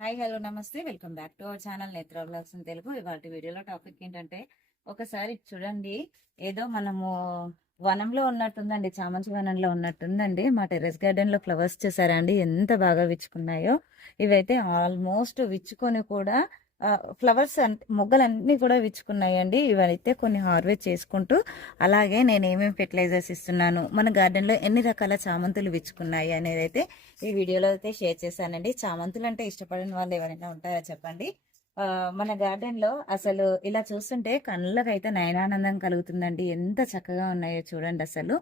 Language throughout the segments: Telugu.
హాయ్ హలో నమస్తే welcome back to our channel నేత్ర బ్లాగ్స్ ఇన్ తెలుగు. ఇవాళ వీడియోలో టాపిక్ ఏంటంటే, ఒకసారి చూడండి, ఏదో మనము వనంలో ఉన్నట్టుందండి, చామంతి వనంలో ఉన్నట్టుందండి. మా టెర్రస్ గార్డెన్ లో ఫ్లవర్స్ చూసారా అండి, ఎంత బాగా విచ్చుకున్నాయో. ఇవైతే ఆల్మోస్ట్ విచ్చుకొని కూడా ఫ్లవర్స్ మొగ్గలన్నీ కూడా విచ్చుకున్నాయండి. ఇవైతే కొన్ని హార్వెస్ట్ చేసుకుంటూ, అలాగే నేను ఏమేమి ఫెర్టిలైజర్స్ ఇస్తున్నాను, మన గార్డెన్ లో ఎన్ని రకాల చామంతులు విచ్చుకున్నాయి అనేది అయితే ఈ వీడియోలో అయితే షేర్ చేశానండి. చామంతులు అంటే ఇష్టపడిన వాళ్ళు ఎవరైనా ఉంటారా చెప్పండి. మన గార్డెన్ లో అసలు ఇలా చూస్తుంటే కళ్ళకైతే నయనానందం కలుగుతుందండి. ఎంత చక్కగా ఉన్నాయో చూడండి అసలు.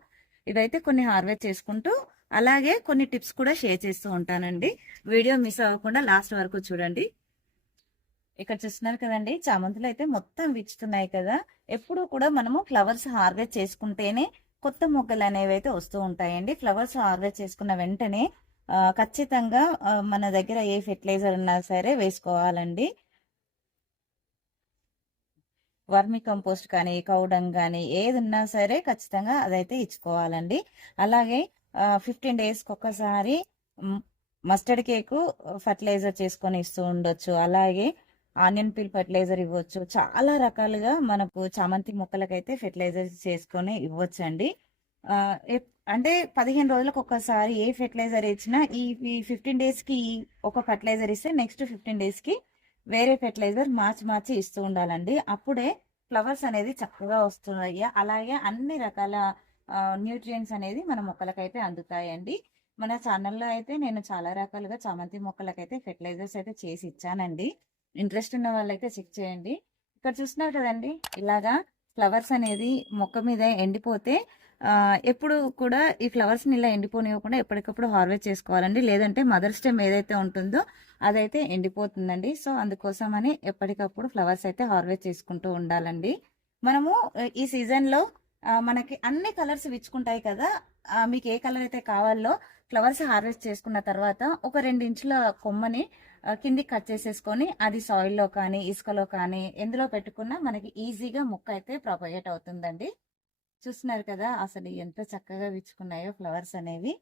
ఇవైతే కొన్ని హార్వెస్ట్ చేసుకుంటూ, అలాగే కొన్ని టిప్స్ కూడా షేర్ చేస్తూ ఉంటానండి. వీడియో మిస్ అవ్వకుండా లాస్ట్ వరకు చూడండి. ఇక్కడ చూస్తున్నారు కదండి, చామంతులు అయితే మొత్తం విచ్చుతున్నాయి కదా. ఎప్పుడు కూడా మనము ఫ్లవర్స్ హార్వెస్ట్ చేసుకుంటేనే కొత్త మొగ్గలు అనేవి అయితే వస్తూ ఉంటాయండి. ఫ్లవర్స్ హార్వెస్ట్ చేసుకున్న వెంటనే ఖచ్చితంగా మన దగ్గర ఏ ఫెర్టిలైజర్ ఉన్నా సరే వేసుకోవాలండి. వర్మి కంపోస్ట్ కానీ, కౌడంగ్ కానీ, ఏది ఉన్నా సరే ఖచ్చితంగా అదైతే ఇచ్చుకోవాలండి. అలాగే 15 డేస్కి ఒక్కసారి మస్టర్డ్ కేకు ఫర్టిలైజర్ చేసుకొని ఇస్తూ ఉండొచ్చు. అలాగే ఆనియన్ పీల్ ఫర్టిలైజర్ ఇవ్వచ్చు. చాలా రకాలుగా మనకు చామంతి మొక్కలకైతే ఫెర్టిలైజర్ చేసుకొని ఇవ్వచ్చండి. అంటే 15 రోజులకు ఒక్కసారి ఏ ఫెర్టిలైజర్ ఇచ్చినా ఈ 15 డేస్కి ఒక ఫెర్టిలైజర్ ఇస్తే నెక్స్ట్ 15 డేస్కి వేరే ఫెర్టిలైజర్ మార్చి ఇస్తూ ఉండాలండి. అప్పుడే ఫ్లవర్స్ అనేది చక్కగా వస్తున్నాయి. అలాగే అన్ని రకాల న్యూట్రియంట్స్ అనేది మన మొక్కలకైతే అందుతాయండి. మన ఛానల్లో అయితే నేను చాలా రకాలుగా చామంతి మొక్కలకైతే ఫెర్టిలైజర్స్ అయితే చేసి ఇచ్చానండి. ఇంట్రెస్ట్ ఉన్న వాళ్ళైతే చెక్ చేయండి. ఇక్కడ చూస్తున్నారు కదండి, ఇలాగా ఫ్లవర్స్ అనేది మొక్క మీద ఎండిపోతే ఎప్పుడు కూడా ఈ ఫ్లవర్స్ ని ఇలా ఎండిపోనివ్వకుండా ఎప్పటికప్పుడు హార్వెస్ట్ చేసుకోవాలండి. లేదంటే మదర్ స్టెమ్ ఏదైతే ఉంటుందో అదైతే ఎండిపోతుందండి. సో అందుకోసమని ఎప్పటికప్పుడు ఫ్లవర్స్ అయితే హార్వెస్ట్ చేసుకుంటూ ఉండాలండి. మనము ఈ సీజన్ లో మనకి అన్ని కలర్స్ విచ్చుకుంటాయి కదా. మీకు ఏ కలర్ అయితే కావాలో ఫ్లవర్స్ హార్వెస్ట్ చేసుకున్న తర్వాత ఒక 2 ఇంచుల కొమ్మని కిందికి కట్ చేసేసుకొని, అది సాయిల్లో కానీ ఇసుకలో కానీ ఎందులో పెట్టుకున్నా మనకి ఈజీగా మొక్క అయితే ప్రొపగేట్ అవుతుందండి. చూస్తున్నారు కదా అసలు ఎంత చక్కగా విచ్చుకున్నాయో ఫ్లవర్స్ అనేవి.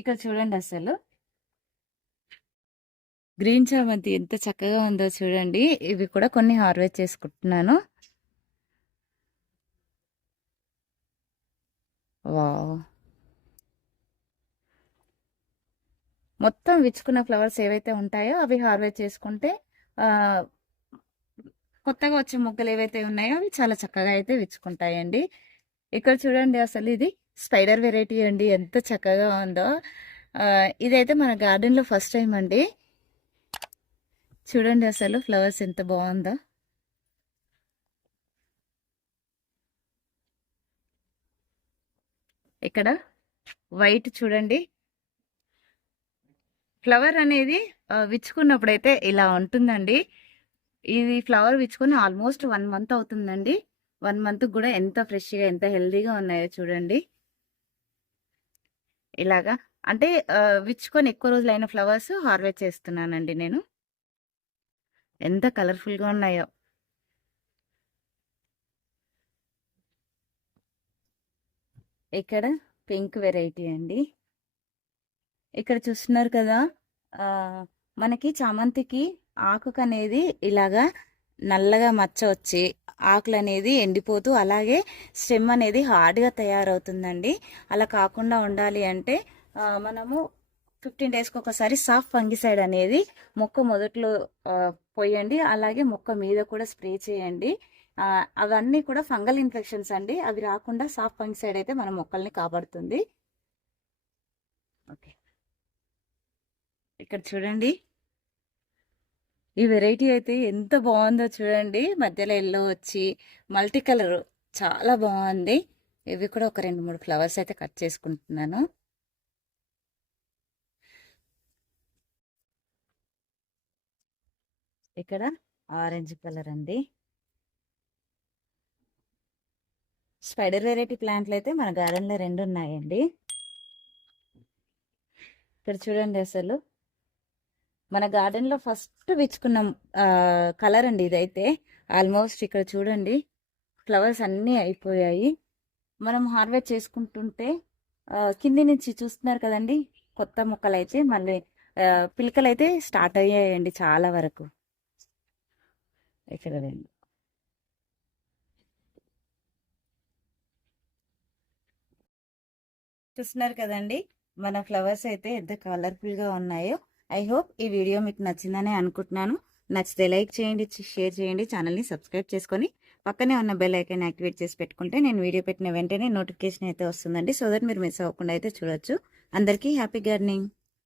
ఇక్కడ చూడండి, అసలు గ్రీన్ చామంతి ఎంత చక్కగా ఉందో చూడండి. ఇవి కూడా కొన్ని హార్వెస్ట్ చేసుకుంటున్నాను. వావ్, మొత్తం విచ్చుకున్న ఫ్లవర్స్ ఏవైతే ఉంటాయో అవి హార్వెస్ట్ చేసుకుంటే కొత్తగా వచ్చే మొక్కలు ఏవైతే ఉన్నాయో అవి చాలా చక్కగా అయితే విచ్చుకుంటాయండి. ఇక్కడ చూడండి, అసలు ఇది స్పైడర్ వెరైటీ అండి, ఎంత చక్కగా ఉందో. ఇదైతే మన గార్డెన్ లో ఫస్ట్ టైం అండి. చూడండి అసలు ఫ్లవర్స్ ఎంత బాగుందో. ఇక్కడ వైట్ చూడండి, ఫ్లవర్ అనేది విచ్చుకున్నప్పుడైతే ఇలా ఉంటుందండి. ఇది ఫ్లవర్ విచ్చుకొని ఆల్మోస్ట్ 1 మంత్ అవుతుందండి. 1 మంత్ కూడా ఎంత ఫ్రెష్గా ఎంత హెల్దీగా ఉన్నాయో చూడండి. ఇలాగా అంటే విచ్చుకొని ఎక్కువ రోజులు అయిన ఫ్లవర్స్ హార్వెస్ట్ చేస్తున్నానండి నేను. ఎంత కలర్ఫుల్గా ఉన్నాయో. ఇక్కడ పింక్ వెరైటీ అండి. ఇక్కడ చూస్తున్నారు కదా, మనకి చామంతికి ఆకుకు అనేది ఇలాగా నల్లగా మచ్చ వచ్చి ఆకులు అనేది ఎండిపోతూ, అలాగే స్టెమ్ అనేది హార్డ్గా తయారవుతుందండి. అలా కాకుండా ఉండాలి అంటే మనము 15 డేస్కి ఒకసారి సాఫ్ట్ ఫంగిసైడ్ అనేది మొక్క మొదట్లో పోయండి. అలాగే మొక్క మీద కూడా స్ప్రే చేయండి. అవన్నీ కూడా ఫంగల్ ఇన్ఫెక్షన్స్ అండి, అవి రాకుండా సాఫ్ట్ ఫంగిసైడ్ అయితే మన మొక్కల్ని కాపాడుతుంది. ఓకే, ఇక్కడ చూడండి, ఈ వెరైటీ అయితే ఎంత బాగుందో చూడండి. మధ్యలో ఎల్లో వచ్చి మల్టీ కలర్ చాలా బాగుంది. ఇవి కూడా ఒక 2-3 ఫ్లవర్స్ అయితే కట్ చేసుకుంటున్నాను. ఇక్కడ ఆరెంజ్ కలర్ అండి. స్పైడర్ వెరైటీ ప్లాంట్లు అయితే మన గార్డెన్లో 2 ఉన్నాయండి. ఇక్కడ చూడండి, అసలు మన గార్డెన్లో ఫస్ట్ విచ్చుకున్న కలర్ అండి ఇదైతే. ఆల్మోస్ట్ ఇక్కడ చూడండి, ఫ్లవర్స్ అన్నీ అయిపోయాయి. మనం హార్వెస్ట్ చేసుకుంటుంటే కింది నుంచి చూస్తున్నారు కదండి, కొత్త మొక్కలు అయితే మళ్ళీ పిలకలు అయితే స్టార్ట్ అయ్యాయండి చాలా వరకు. ఇక్కడ రెండు చూస్తున్నారు కదండి, మన ఫ్లవర్స్ అయితే ఎంత కలర్ఫుల్గా ఉన్నాయో. ఐ హోప్ ఈ వీడియో మీకు నచ్చిందని అనుకుంటున్నాను. నచ్చితే లైక్ చేయండి, షేర్ చేయండి, ఛానల్ని సబ్స్క్రైబ్ చేసుకొని పక్కనే ఉన్న బెల్ ఐకాన్ యాక్టివేట్ చేసి పెట్టుకుంటే నేను వీడియో పెట్టిన వెంటనే నోటిఫికేషన్ అయితే వస్తుందండి. సో దట్ మీరు మిస్ అవ్వకుండా అయితే చూడొచ్చు. అందరికీ హ్యాపీ గార్డెనింగ్.